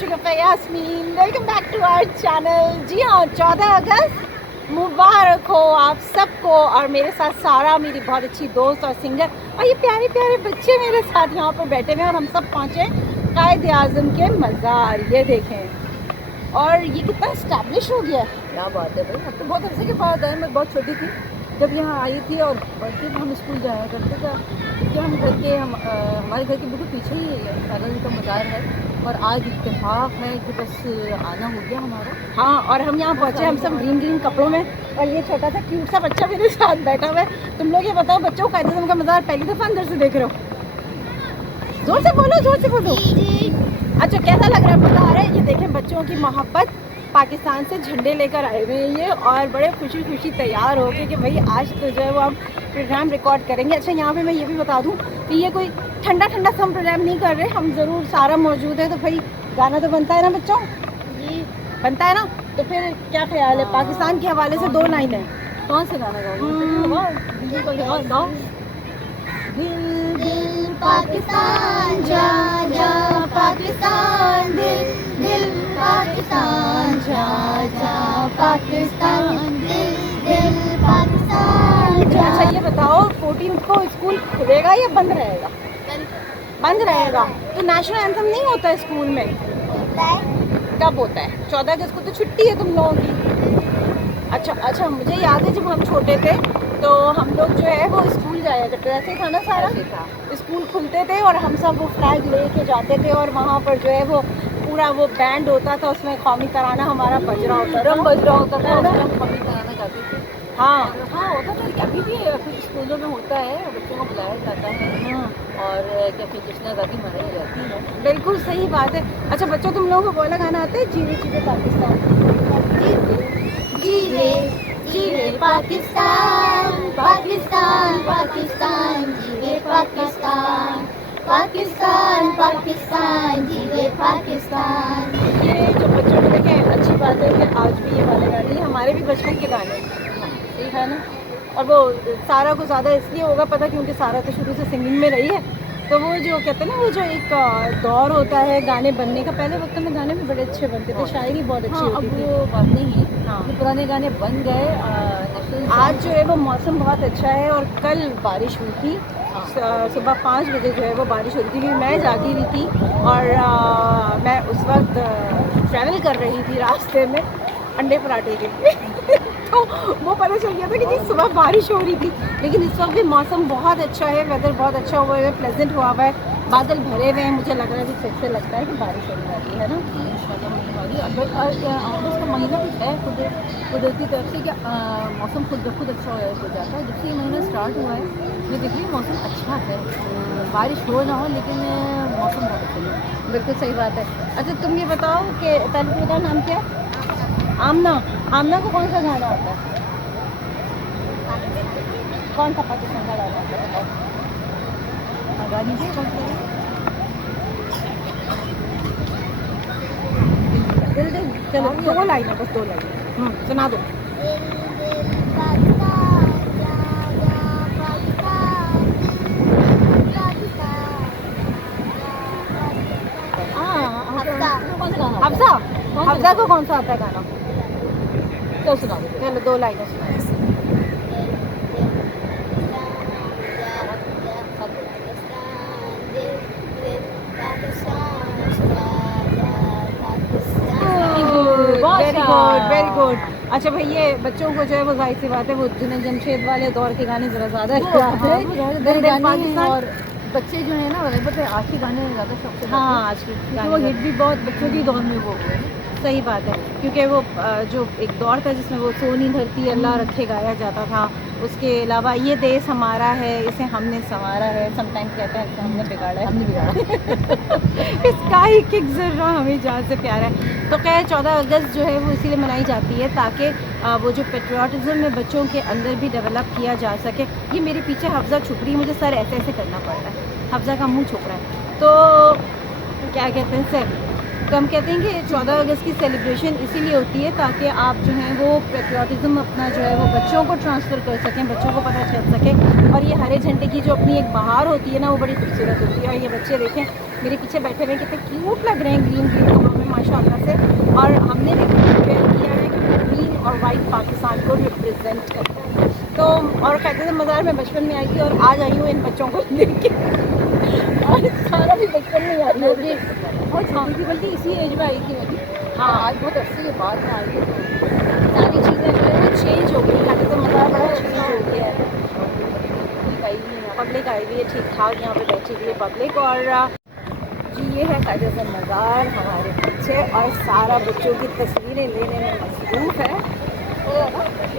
Shagufta Yasmeen, welcome back to our channel. जी हाँ, 14 अगस्त मुबारक हो आप सबको। और मेरे साथ सारा, मेरी बहुत अच्छी दोस्त और सिंगर, और ये प्यारे प्यारे बच्चे मेरे साथ यहाँ पर बैठे हुए हैं। और हम सब पहुँचे कायद आज़म के मज़ार। ये देखें, और ये कितना इस्टेब्लिश हो गया है। क्या बात है भाई, अब तो बहुत अर्से के बाद है। मैं बहुत छोटी थी जब यहाँ आई थी और जब हम स्कूल जाया करते थे, क्योंकि हमारे घर के बिल्कुल पीछे ही कायद का मज़ार है। और आज इत्तेफाक है कि बस आना हो गया हमारा। हाँ, और हम यहाँ पहुँचे, हम सब ग्रीन ग्रीन कपड़ों में, और ये छोटा सा क्यूट सा बच्चा मेरे साथ बैठा हुआ है। तुम लोग ये बताओ बच्चों, कायद आज़म का मज़ार पहली दफ़ा अंदर से देख रहे हो? जोर से बोलो, जोर से बोलो। अच्छा, कैसा लग रहा है बता रहे हैं? ये देखें, बच्चों की मोहब्बत, पाकिस्तान से झंडे लेकर आए हुए हैं ये, और बड़े खुशी खुशी तैयार हो के कि भाई आज तो जो है वो हम प्रोग्राम रिकॉर्ड करेंगे। अच्छा, यहाँ पे मैं ये भी बता दूँ कि ये कोई ठंडा ठंडा सा हम प्रोग्राम नहीं कर रहे, हम ज़रूर सारा मौजूद है, तो भाई गाना तो बनता है ना बच्चों जी, बनता है ना। तो फिर क्या ख्याल है, पाकिस्तान के हवाले से 2 लाइन है। कौन सा गाना गाओ? दिल दिल पाकिस्तान, जा जा पाकिस्तान, दिल दिल पाकिस्तान, जा जा पाकिस्तान, दिल दिल पाकिस्तान। अच्छा, ये बताओ 14 को स्कूल खुलेगा या बंद रहेगा? बंद रहेगा। तो नेशनल एंथम नहीं होता है स्कूल में? कब होता है? 14 अगस्त को तो छुट्टी है तुम लोगों की। अच्छा, मुझे याद है जब हम छोटे थे तो हम लोग जो है वो स्कूल जाया करते, ऐसे था ना सारा, स्कूल खुलते थे और हम सब वो फ्लैग लेके जाते थे, और वहाँ पर जो है वो पूरा वो बैंड होता था, उसमें कौमी तराना हमारा बज रहा होता था, बज रहा होता था, हम कौमी तराना गाते थे। हाँ होता था कि अभी भी कुछ स्कूलों में होता है, बच्चों को बुलाया जाता है और क्या फिर जश्न आज़ादी मनाई जाती है। बिल्कुल सही बात है। अच्छा बच्चों, तुम लोगों को वो वाला गाना आता है, जीवे जीवे पाकिस्तान? जीवे जीवे पाकिस्तान, पाकिस्तान पाकिस्तान, जीवे पाकिस्तान, पाकिस्तान पाकिस्तान, जीवे पाकिस्तान। ये जो बच्चों को देखें, अच्छी बात है कि आज भी ये वाले गाने हमारे भी बचपन के गाने है ना। और वो सारा को ज़्यादा इसलिए होगा पता क्योंकि सारा तो शुरू से सिंगिंग में रही है, तो वो जो कहते हैं ना, वो जो एक दौर होता है गाने बनने का, पहले वक्त में गाने भी बड़े अच्छे बनते थे, शायरी बहुत अच्छी होती थी। वो बात नहीं है, हाँ, पुराने गाने बन गए। आज जो है वो मौसम बहुत अच्छा है, और कल बारिश हुई थी, सुबह 5 बजे जो है वो बारिश हो रही थी, क्योंकि मैं जागी हुई थी और मैं उस वक्त ट्रैवल कर रही थी रास्ते में अंडे पराठे के तो वो पता चल गया था कि जी सुबह बारिश हो रही थी। लेकिन इस वक्त भी मौसम बहुत अच्छा है, वेदर बहुत अच्छा हुआ है, प्लेजेंट हुआ हुआ है, बादल भरे हुए हैं, मुझे लग रहा है कि फिर से लगता है कि बारिश होने वाली है ना। अगस्त का महीना भी है कुदरती तरफ से, क्या मौसम खुद ब खुद अच्छा हो जाता है। जब से ये महीना स्टार्ट हुआ है, ये देखिए मौसम अच्छा है, बारिश हो ना हो लेकिन मौसम बहुत अच्छा है। बिल्कुल सही बात है। अच्छा, तुम ये बताओ कि तालिब का नाम क्या है? आमना। आमना को कौन सा गाना आता है? कौन सा पाकिस्तान का गाना आता है बताओ? गा दीजिए कौन सा? दिल दिल, चलो 2 लाइन है, बस 2 लाइन सुना दो। हफ्सा, हफ्सा को कौन सा आता है गाना? तो सुना दो। चलो 2 लाइनें सुना। Very good, very good. अच्छा भाई, ये बच्चों को जो है वो जाहिर सी बात है, वो जुनैद जमशेद वाले दौर के गाने ज़रा ज़्यादा याद है। दिल दिल पाकिस्तान, और बच्चे जो है ना, पता है आज के गाने ज़्यादा शौक से हाँ, आज के वो हिट भी बहुत बच्चों के दौर में वो हुए। सही बात है, क्योंकि वो जो एक दौर था जिसमें वो सोनी धरती अल्लाह रखे गाया जाता था। उसके अलावा ये देश हमारा है, इसे हमने संवारा है, समटाइम्स कहते हैं कि हमने बिगाड़ा है इसका ही किक ज़रा हमें जान से प्यार है। तो खैर 14 अगस्त जो है वो इसीलिए मनाई जाती है ताकि वो जो पेट्रियाटिज़म में बच्चों के अंदर भी डेवलप किया जा सके। ये मेरे पीछे हफ्ज़ा छुप रही है, मुझे सर ऐसे ऐसे करना पड़ रहा है, हफ्ज़ा का मुँह छुप रहा है। तो क्या कहते हैं सर, तो हम कहते हैं कि 14 अगस्त की सेलिब्रेशन इसीलिए होती है ताकि आप जो हैं वो पेट्रियाटिज़म अपना जो है वो बच्चों को ट्रांसफ़र कर सकें, बच्चों को पता चल सके। और ये हरे झंडे की जो अपनी एक बहार होती है ना, वो बड़ी खूबसूरत होती है। और ये बच्चे देखें मेरे पीछे बैठे हुए कितने क्यूट लग रहे हैं, ग्रीन ग्रीन कपड़ों में माशाल्लाह से। और हमने भी प्रिपेयर किया है कि वो ग्रीन और वाइट पाकिस्तान को रिप्रेजेंट करता है। तो और कहते मज़ार में बचपन में आई थी और आज आई हूँ इन बच्चों को लेके। और सारा भी बचपन में आई मैं हूँ। भी बहुत छोटी थी, बल्कि इसी एज में आई थी मैं भी। हाँ। आज बहुत अरसे के बाद में आई हूँ। सारी चीज़ें जो है चेंज हो गई, कहते मज़ार बड़ा चेंज हो गया है। पब्लिक आई हुई है ठीक ठाक, यहाँ पे बैठी हुई है पब्लिक। और जी ये है कायदे मज़ार, हमारे बच्चे और सारा बच्चों की तस्वीरें लेने में मसरूफ़ है।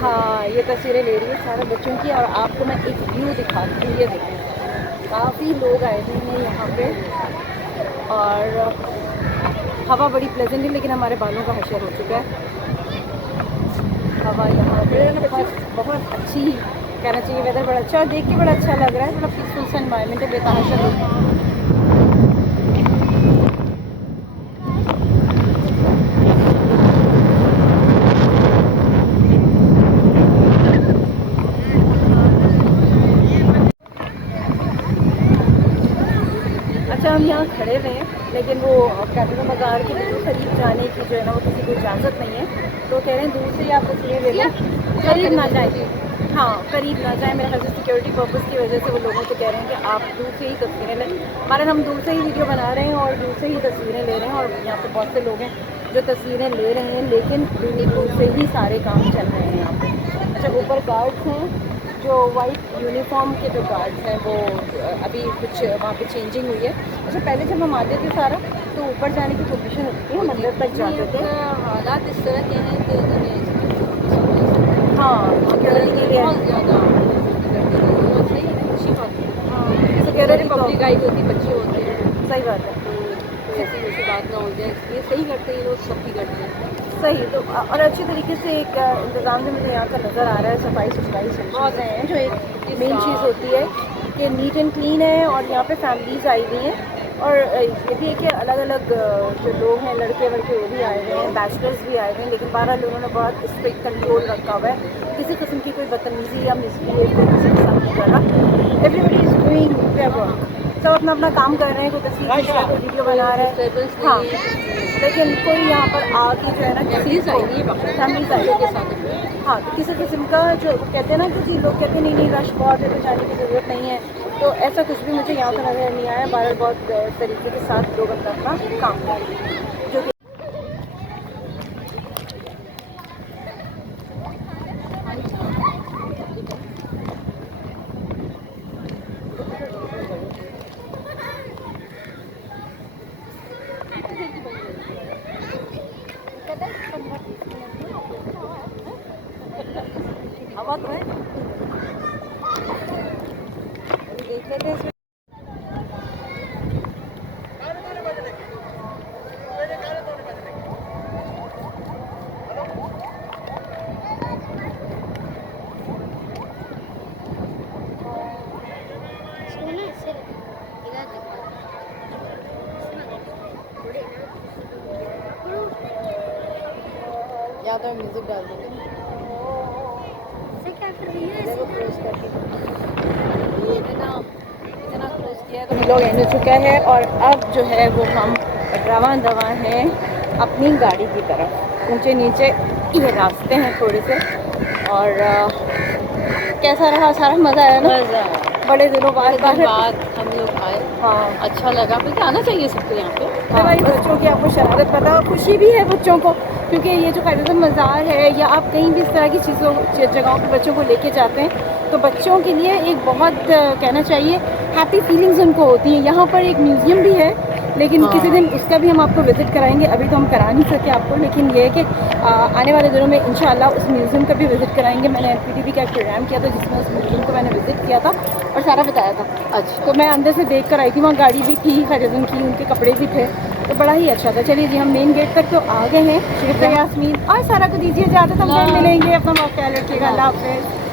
हाँ ये तस्वीरें ले रही है सारे बच्चों की। और आपको मैं एक व्यू दिखाती हूँ, ये देखिए काफ़ी लोग आए हुए हैं यहाँ पे। और हवा बड़ी प्लेजेंट है, लेकिन हमारे बालों का हशर हो चुका है। हवा यहाँ पे बहुत अच्छी कहना चाहिए, वेदर बड़ा अच्छा और देख के बड़ा अच्छा लग रहा है। बड़ा पीसफुल सा एनवायरनमेंट है, बेतहाशा लोग हैं। अच्छा हम यहाँ खड़े हुए हैं, लेकिन वो कहते हैं बाज़ार के बिल्कुल करीब जाने की जो है ना वो किसी को इजाज़त नहीं है। तो कह रहे हैं दूर से ही आप तस्वीरें ले लें, करीब ना जाए। हाँ करीब ना जाए, मेरे ख्याल से सिक्योरिटी पर्पज़ की वजह से वो लोगों से कह रहे हैं कि आप दूर से ही तस्वीरें लें। हमारे हम दूर से ही वीडियो बना रहे हैं और दूर से ही तस्वीरें ले रहे हैं। और यहाँ पे बहुत से लोग हैं जो तस्वीरें ले रहे हैं, लेकिन दूर से ही सारे काम चल रहे हैं यहाँ पे। अच्छा ऊपर गार्ड्स हैं, जो वाइट यूनिफॉर्म के जो गार्ड्स हैं वो अभी कुछ वहाँ पे चेंजिंग हुई है। अच्छा पहले जब हम आते थे सारा तो ऊपर जाने की परमिशन होती है, मंदिर तक जाते थे। हालात इस तरह के हैं कि हाँ सिक्योरिटी के लिए बहुत ज़्यादा सही है, अच्छी बात है। हाँ सिक्योरिटी पब्लिक आई होती, बच्चे होते हैं, सही बात है। तो ऐसी वैसी बात ना हो जाए, इसलिए सही करते हैं ये लोग, सब भी करते हैं सही। तो और अच्छे तरीके से एक इंतज़ाम जो मुझे यहाँ का नज़र आ रहा है, सफाई सुथराई सब चीज़ें हैं जो एक मेन चीज़ होती है कि नीट एंड क्लीन है। और यहाँ पे फैमिलीज़ आई हुई हैं। और ये भी है कि अलग अलग जो लोग हैं, लड़के वड़के वो भी आए हुए हैं, बैचलर्स भी आए हुए हैं। लेकिन बहरहाल उन्होंने बहुत स्ट्रिक्ट कंट्रोल रखा हुआ है, किसी किस्म की कोई बदतमीज़ी या मिसबिहेव कोई किसी के साथ नहीं कर रहा। Everybody is doing their work, सब अपना अपना काम कर रहे हैं। कोई तस्वीर खींच रहा है, कोई वीडियो बना रहा है। हाँ लेकिन कोई यहाँ पर आके जो है ना किसी को फैमिलीज आई के साथ हाँ तो किसी किस्म का जो कहते हैं ना, कुछ लोग कहते हैं नहीं रश बहुत है तो जाने की ज़रूरत नहीं है, तो ऐसा कुछ भी मुझे यहाँ पर नज़र नहीं आया। बाहर बहुत तरीके के साथ लोग अपना अपना काम कर रहे हैं जो कि हवा तो है, देख लेते हैं। या तो म्यूजिक डाल देंगे। क्या कर रही है? देखो क्लोज करके इतना क्लोज किया तो लोग एंड हो चुका है। और अब जो है वो हम रवां दवा हैं अपनी गाड़ी की तरफ। ऊंचे नीचे ये रास्ते हैं थोड़े से। और कैसा रहा, सारा मज़ा आया ना? बड़े दिनों बाद हम लोग आए, हाँ अच्छा लगा। मुझे आना चाहिए सबको यहाँ पे। हाँ भाई बच्चों की आपको शरारत पता, खुशी भी है बच्चों को, क्योंकि ये जो कायदा मज़ार है या आप कहीं भी इस तरह की चीज़ों जगहों पर बच्चों को लेके जाते हैं तो बच्चों के लिए एक बहुत कहना चाहिए हैप्पी फीलिंग्स उनको होती हैं। यहाँ पर एक म्यूज़ियम भी है, लेकिन किसी दिन उसका भी हम आपको विज़िट कराएंगे। अभी तो हम करा नहीं सके आपको, लेकिन ये है कि आने वाले दिनों में इंशाल्लाह उस म्यूज़ियम का भी विज़िट कराएंगे। मैंने एनपीटीवी का एक प्रोग्राम किया था जिसमें उस म्यूज़ियम को मैंने विज़िट किया था और सारा बताया था। अच्छा, तो मैं अंदर से देख कर आई थी, वहाँ गाड़ी भी थी खैरजन की, उनके कपड़े भी थे, तो बड़ा ही अच्छा था। चलिए जी हम मेन गेट तक तो आ गए हैं। शुक्रिया यास्मीन और सारा को दीजिए इजाज़त, हम फिर मिलेंगे। अपना बहुत ख्याल रखिएगा, अल्लाह हाफ़िज़।